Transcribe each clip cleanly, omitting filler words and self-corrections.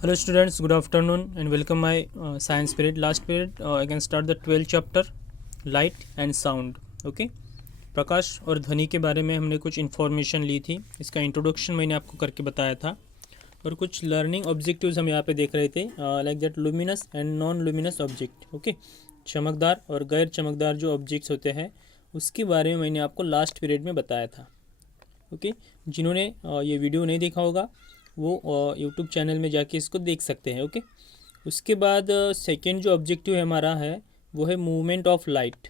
Hello students, good afternoon and welcome my science period. Last period I can start the 12th chapter light and sound. Okay, प्रकाश और ध्वनि के बारे में हमने कुछ इन्फॉर्मेशन ली थी. इसका इंट्रोडक्शन मैंने आपको करके बताया था और कुछ लर्निंग ऑब्जेक्टिव्स हम यहाँ पे देख रहे थे like that luminous and non luminous object. Okay, चमकदार और गैर चमकदार जो ऑब्जेक्ट्स होते हैं उसके बारे में मैंने आपको लास्ट पीरियड में बताया था. ओके, जिन्होंने ये वीडियो नहीं देखा होगा वो यूट्यूब चैनल में जाके इसको देख सकते हैं. ओके, उसके बाद सेकंड जो ऑब्जेक्टिव है हमारा है वो है मूवमेंट ऑफ लाइट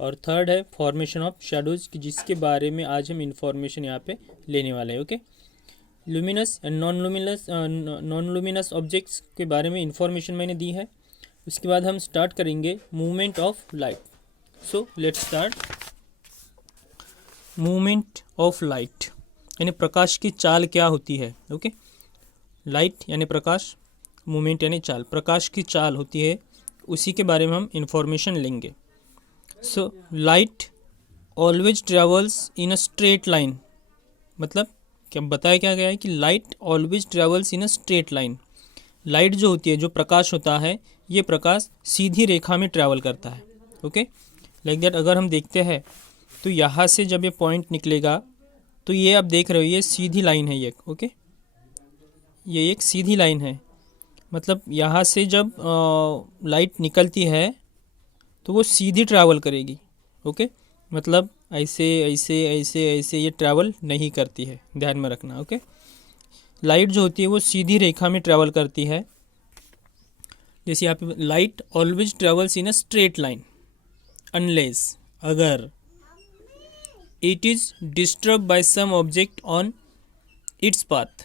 और थर्ड है फॉर्मेशन ऑफ शेडोज़, जिसके बारे में आज हम इंफॉर्मेशन यहाँ पे लेने वाले हैं. Okay, luminous and non luminous objects के बारे में इंफॉर्मेशन मैंने दी है. उसके बाद हम स्टार्ट करेंगे movement of light. So let's start. Movement of light यानी प्रकाश की चाल क्या होती है. ओके, लाइट यानी प्रकाश, मूवमेंट यानी चाल. प्रकाश की चाल होती है, उसी के बारे में हम इंफॉर्मेशन लेंगे. So light always travels in a straight line. मतलब क्या बताया क्या गया है कि light always travels in a straight line. Light जो होती है, जो प्रकाश होता है, ये प्रकाश सीधी रेखा में ट्रैवल करता है. ओके, लाइक दैट अगर हम देखते हैं तो यहाँ से जब ये पॉइंट निकलेगा तो ये आप देख रहे हो ये सीधी लाइन है ये. ओके, ये एक सीधी लाइन है. मतलब यहाँ से जब लाइट निकलती है तो वो सीधी ट्रैवल करेगी. ओके, मतलब ऐसे ऐसे ऐसे ऐसे ये ट्रैवल नहीं करती है, ध्यान में रखना. ओके, लाइट जो होती है वो सीधी रेखा में ट्रैवल करती है. जैसे यहाँ पे light always travels in a straight line unless, अगर it is disturb by some object on its path.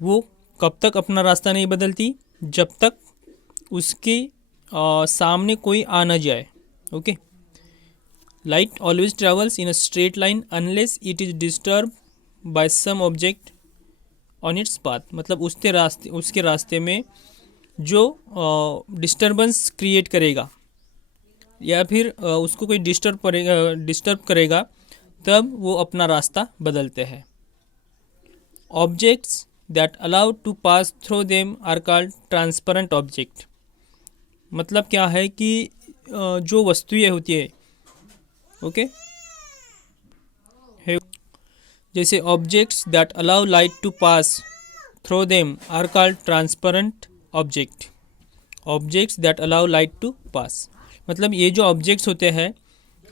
वो कब तक अपना रास्ता नहीं बदलती, जब तक उसके सामने कोई आ ना जाए. Okay, light always travels in a straight line unless it is disturb by some object on its path. मतलब उसके रास्ते में जो डिस्टर्बेंस क्रिएट करेगा या फिर उसको कोई डिस्टर्ब करेगा तब वो अपना रास्ता बदलते हैं. Objects that allow to pass through them are called transparent object. मतलब क्या है कि जो वस्तुएं होती है, ओके, जैसे objects that allow light to pass through them are called transparent object. Objects that allow light to pass, मतलब ये जो ऑब्जेक्ट्स होते हैं,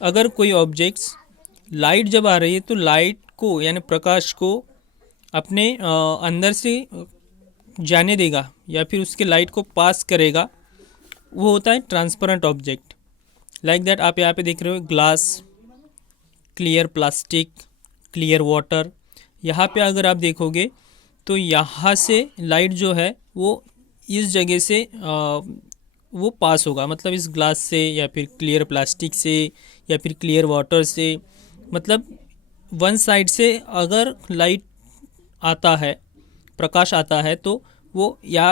अगर कोई ऑब्जेक्ट्स लाइट जब आ रही है तो लाइट को यानी प्रकाश को अपने अंदर से जाने देगा या फिर उसके लाइट को पास करेगा, वो होता है ट्रांसपेरेंट ऑब्जेक्ट. लाइक दैट आप यहाँ पे देख रहे हो glass, clear plastic, clear water. यहाँ पे अगर आप देखोगे तो यहाँ से लाइट जो है वो इस जगह से वो पास होगा, मतलब इस ग्लास से या फिर क्लियर प्लास्टिक से या फिर क्लियर वाटर से. मतलब वन साइड से अगर लाइट आता है, प्रकाश आता है, तो वो या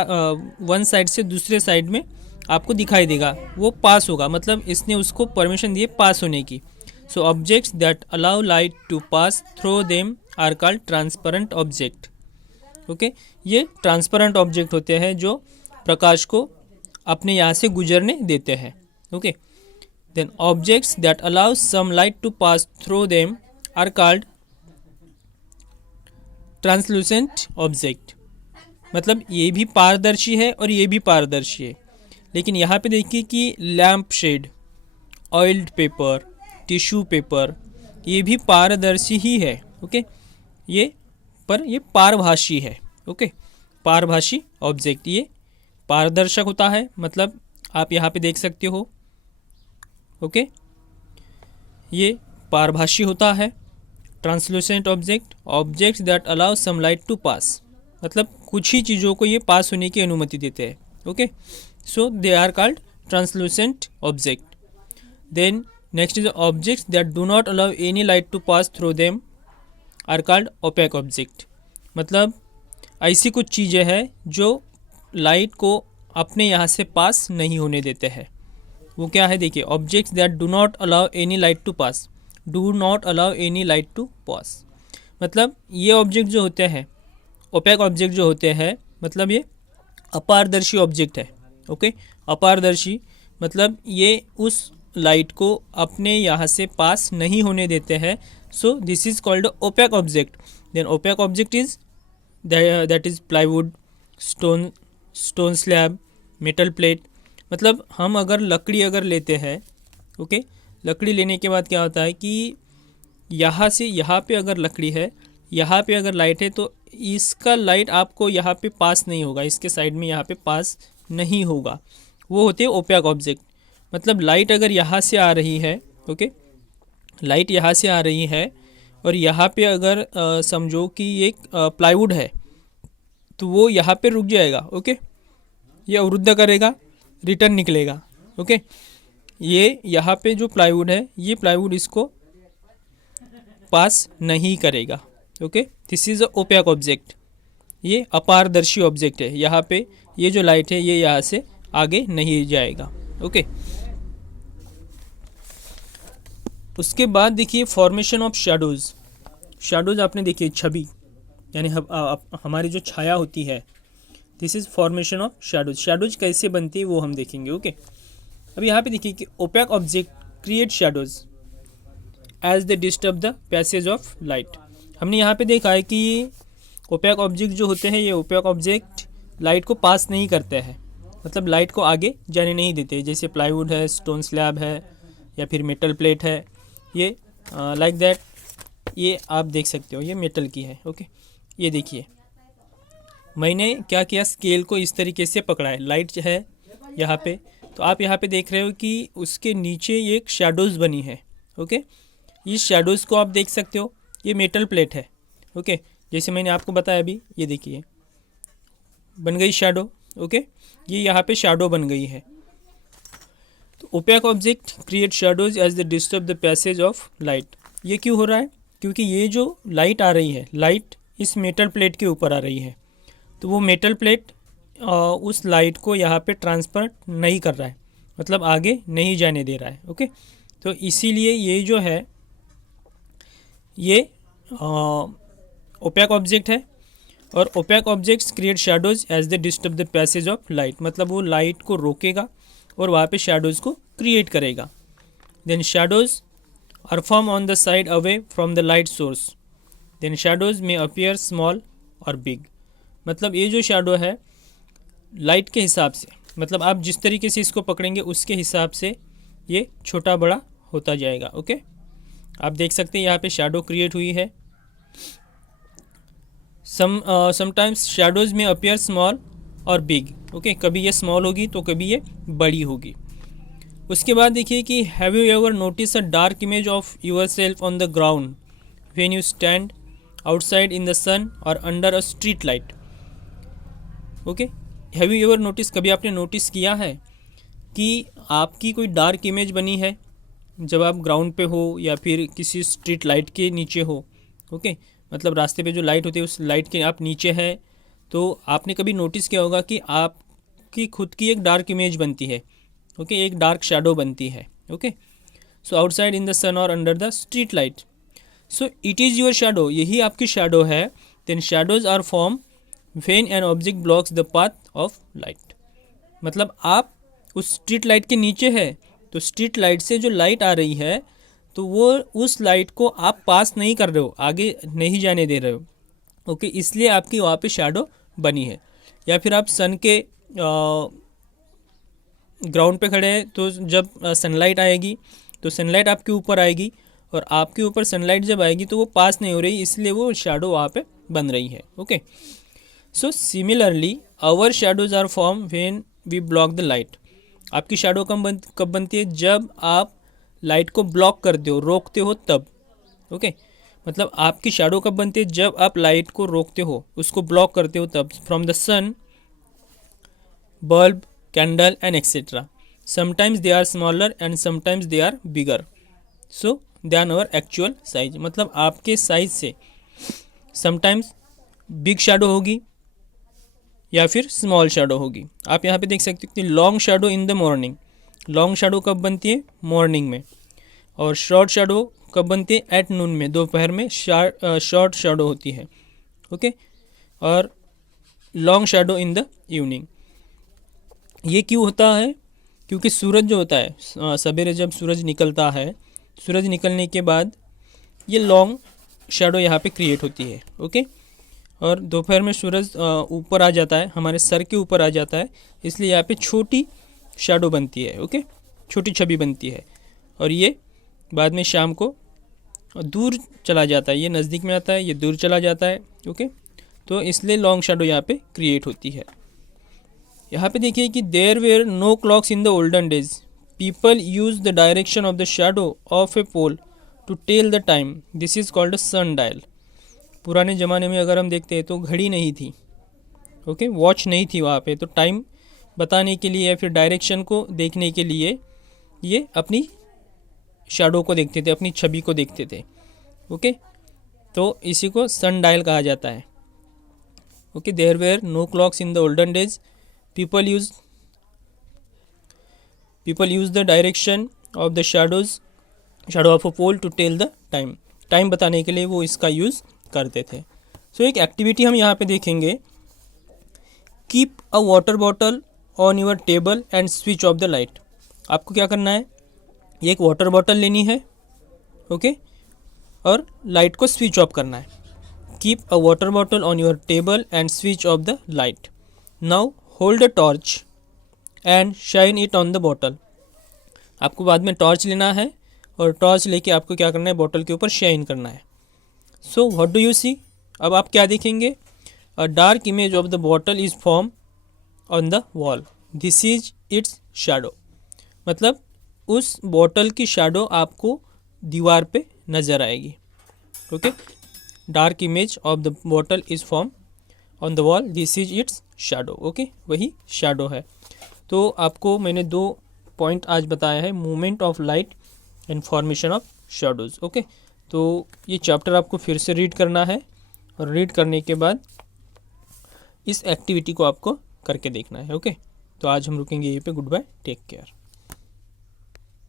वन साइड से दूसरे साइड में आपको दिखाई देगा, वो पास होगा. मतलब इसने उसको परमिशन दी पास होने की. So objects that allow light to pass through them are called transparent object. Okay, ये ट्रांसपेरेंट ऑब्जेक्ट होते हैं जो प्रकाश को अपने यहाँ से गुजरने देते हैं. Okay, then objects that allow some light to pass through them are called translucent object. मतलब ये भी पारदर्शी है और ये भी पारदर्शी है. लेकिन यहाँ पे देखिए कि lamp shade, oiled paper, tissue paper, ये भी पारदर्शी ही है. ओके, ये पारभासी है. ओके, पारभासी ऑब्जेक्ट, ये पारदर्शक होता है. मतलब आप यहाँ पे देख सकते हो. ओके, ये पारभासी होता है. Translucent object, objects that allow some light to pass, मतलब कुछ ही चीज़ों को ये पास होने की अनुमति देते हैं. Okay, so they are called translucent object. Then next is objects that do not allow any light to pass through them are called opaque object. मतलब ऐसी कुछ चीज़ें हैं जो लाइट को अपने यहाँ से पास नहीं होने देते हैं. वो क्या है, देखिए, objects that do not allow any light to pass, do not allow any light to pass. मतलब ये ऑब्जेक्ट जो होते हैं, ओपेक ऑब्जेक्ट जो होते हैं, मतलब ये अपारदर्शी ऑब्जेक्ट है। ओके, अपारदर्शी मतलब ये उस लाइट को अपने यहाँ से पास नहीं होने देते हैं। So this is called opaque object. Then opaque object is that is plywood, stone slab, metal plate. मतलब हम अगर लकड़ी अगर लेते हैं, ओके, लकड़ी लेने के बाद क्या होता है कि यहाँ से यहाँ पे अगर लकड़ी है, यहाँ पे अगर लाइट है, तो इसका लाइट आपको यहाँ पे पास नहीं होगा, इसके साइड में यहाँ पे पास नहीं होगा। वो होते हैं ओपेक ऑब्जेक्ट। मतलब लाइट अगर यहाँ से आ रही है, ओके, लाइट यहाँ से आ रही है और यहाँ पे अगर समझो कि एक प्लाईवुड है, तो वो यहाँ पे रुक जाएगा। ओके, ये अवरुद्ध करेगा, रिटर्न निकलेगा। ओके, ये यहाँ पे जो प्लाईवुड है, ये प्लाईवुड इसको पास नहीं करेगा। Okay, this is a opaque object. ये अपारदर्शी ऑब्जेक्ट है। यहाँ पे ये जो लाइट है, ये यहाँ से आगे नहीं जाएगा। ओके, उसके बाद देखिए फॉर्मेशन ऑफ शैडोज़। शैडोज़ आपने देखिए छवि, यानी हमारी जो छाया होती है, this is formation of shadows. Shadows कैसे बनती है वो हम देखेंगे। ओके, अब यहाँ पे देखिए कि opaque object create shadows as they disturb the passage of light. हमने यहाँ पे देखा है कि ओपेक ऑब्जेक्ट जो होते हैं, ये ओपेक ऑब्जेक्ट लाइट को पास नहीं करते हैं, मतलब लाइट को आगे जाने नहीं देते। जैसे प्लाईवुड है, स्टोन स्लैब है, या फिर मेटल प्लेट है, ये लाइक दैट। ये आप देख सकते हो, ये मेटल की है। ओके, ये देखिए मैंने क्या किया, स्केल को इस तरीके से पकड़ा है, लाइट है यहाँ पे, तो आप यहाँ पे देख रहे हो कि उसके नीचे एक शैडोज़ बनी है। ओके, इस शैडोज़ को आप देख सकते हो, ये मेटल प्लेट है। ओके, जैसे मैंने आपको बताया अभी, ये देखिए बन गई शैडो। ओके, ये यहाँ पे शैडो बन गई है। तो opaque object create shadows as they disturb the passage of light. ये क्यों हो रहा है? क्योंकि ये जो लाइट आ रही है, लाइट इस मेटल प्लेट के ऊपर आ रही है, तो वो मेटल प्लेट उस लाइट को यहाँ पे ट्रांसफर नहीं कर रहा है, मतलब आगे नहीं जाने दे रहा है। ओके, तो इसीलिए ये जो है ये ओपेक ऑब्जेक्ट है। और opaque objects create shadows as they disturb the passage of light, मतलब वो लाइट को रोकेगा और वहाँ पे शैडोज़ को क्रिएट करेगा। Then shadows are form on the side away from the light source. Then shadows में अपीयर स्मॉल और बिग। मतलब ये जो शैडो है लाइट के हिसाब से, मतलब आप जिस तरीके से इसको पकड़ेंगे उसके हिसाब से ये छोटा बड़ा होता जाएगा। ओके, आप देख सकते हैं यहाँ पे शैडो क्रिएट हुई है। समटाइम्स शैडोज़ में अपीयर स्मॉल और बिग। ओके, कभी ये स्मॉल होगी तो कभी ये बड़ी होगी। उसके बाद देखिए कि have you ever notice a dark image of yourself on the ground when you stand outside in the sun और under a street light. Okay, have you ever notice, कभी आपने नोटिस किया है कि आपकी कोई डार्क इमेज बनी है जब आप ग्राउंड पे हो या फिर किसी स्ट्रीट लाइट के नीचे हो। ओके, मतलब रास्ते पे जो लाइट होती है उस लाइट के आप नीचे है, तो आपने कभी नोटिस किया होगा कि आपकी खुद की एक डार्क इमेज बनती है। ओके, एक डार्क शैडो बनती है। Okay, so outside in the sun और under the street light, so it is your shadow, यही आपकी शैडो है। Then shadows are form when an object blocks the path of light. मतलब आप उस स्ट्रीट लाइट के नीचे है, तो स्ट्रीट लाइट से जो लाइट आ रही है, तो वो उस लाइट को आप पास नहीं कर रहे हो, आगे नहीं जाने दे रहे हो। ओके, इसलिए आपकी वहाँ पे शैडो बनी है। या फिर आप सन के ग्राउंड पे खड़े हैं, तो जब सनलाइट आएगी तो सनलाइट आपके ऊपर आएगी, और आपके ऊपर सनलाइट जब आएगी तो वो पास नहीं हो रही, इसलिए वो शैडो वहाँ पे बन रही है। Okay, so similarly our shadows are form when we block the light. आपकी शैडो कब बनती है? जब आप लाइट को ब्लॉक करते हो, रोकते हो, तब। ओके, मतलब आपकी शैडो कब बनती है? जब आप लाइट को रोकते हो, उसको ब्लॉक करते हो, तब। From the sun, bulb, candle and etcetera. Sometimes they are smaller and sometimes they are bigger so than our actual size. मतलब आपके साइज से समटाइम्स बिग शैडो होगी या फिर स्मॉल शैडो होगी। आप यहाँ पे देख सकते हो कि long shadow in the morning. Long shadow कब बनती है? मॉर्निंग में। और शॉर्ट शैडो कब बनती है? एट नून में, दोपहर में शॉर्ट शैडो होती है। ओके, और long shadow in the evening. ये क्यों होता है? क्योंकि सूरज जो होता है सवेरे जब सूरज निकलता है, सूरज निकलने के बाद ये लॉन्ग शैडो यहाँ पे क्रिएट होती है। ओके, और दोपहर में सूरज ऊपर आ जाता है, हमारे सर के ऊपर आ जाता है, इसलिए यहाँ पे छोटी शैडो बनती है। ओके, छोटी छवि बनती है, और ये बाद में शाम को दूर चला जाता है, ये नज़दीक में आता है, ये दूर चला जाता है। ओके, तो इसलिए लॉन्ग शैडो यहाँ पे क्रिएट होती है। यहाँ पे देखिए कि there were no clocks in the olden days, people use the direction of the shadow of a pole to tell the time, this is called a sundial. पुराने ज़माने में अगर हम देखते हैं तो घड़ी नहीं थी, ओके, वॉच नहीं थी वहाँ पे, तो टाइम बताने के लिए या फिर डायरेक्शन को देखने के लिए ये अपनी शैडो को देखते थे, अपनी छवि को देखते थे। ओके, तो इसी को सन डायल कहा जाता है। Okay, there were no clocks in the olden days, people use the direction of the shadow of a pole to tell the time, time बताने के लिए वो इसका यूज़ करते थे। सो एक एक्टिविटी हम यहाँ पे देखेंगे, keep a water bottle on your table and switch off the light. आपको क्या करना है, ये एक वाटर बॉटल लेनी है, ओके, और लाइट को स्विच ऑफ करना है। Keep a water bottle on your table and switch off the light. Now hold a torch and shine it on the bottle. आपको बाद में टॉर्च लेना है और टॉर्च लेके आपको क्या करना है, बॉटल के ऊपर शाइन करना है। So what do you see, अब आप क्या देखेंगे, अ dark image of the bottle is form on the wall, this is it's shadow. मतलब उस बॉटल की शैडो आपको दीवार पे नज़र आएगी। Okay, dark image of the bottle is form on the wall, this is it's shadow. Okay, वही shadow है। तो आपको मैंने 2 पॉइंट आज बताया है, movement of light and formation of shadows. Okay, तो ये चैप्टर आपको फिर से रीड करना है, और रीड करने के बाद इस एक्टिविटी को आपको करके देखना है। ओके, तो आज हम रुकेंगे यहीं पे। Goodbye, take care.